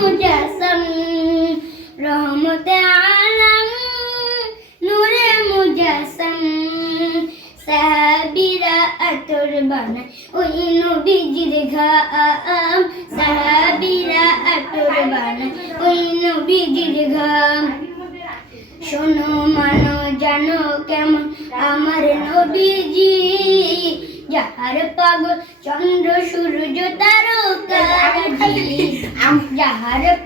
মুজাসম, রহমতে আলম, নূরে মুজাসম। সাহাবিরা আতর বানায়, ওই নবীজির ঘাম। সাহাবিরা আতর বানায়, ওই নবীজির ঘাম। শোনো মানো, জানো কেমন আমার নবীজি? যাহার পাগল চন্দ্র, সূর্য যাহার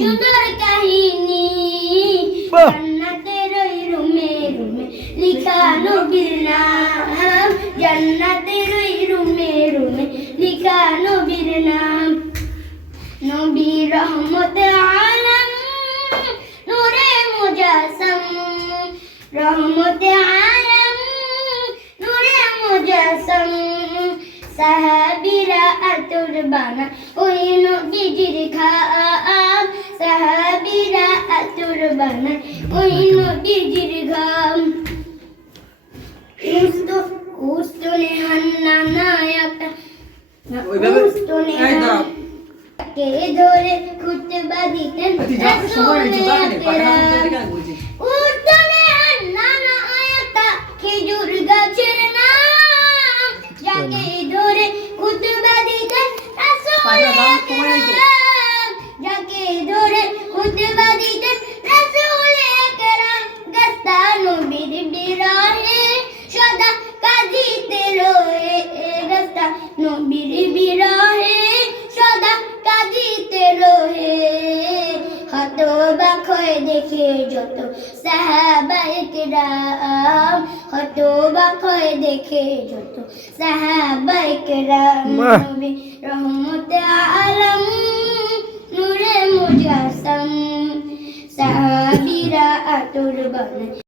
সুন্দর কাহিনী। জান্নাতের ওই রুমে রুমে লিখা নবীর নাম জান্নাতের ওই রুমে রুমে লিখা নবীর নাম নবী রহমতে আলম নূরে মুজাসম। রহমতে আলম নূরে মুজাসম। সাহাবিরা আতর বানা ওই নবীজির খাম সাহাবিরা আতর বানায়। ওই নবীজির ঘাম। উস্তনে হান্না নায়াকা উস্তনে কে ধরে খুঁজতে দিতেন তুই যা সময় রাসূল নবীর বিরহে সদা কাঁদিতে রহে। হতবাক হয়ে দেখে যত সাহাবাইকরাম হতবাক হয়ে দেখে যত সাহাবাইকরাম রহমতে আলম নূরে মুজাসম সাহাবিরা আতুর বানায়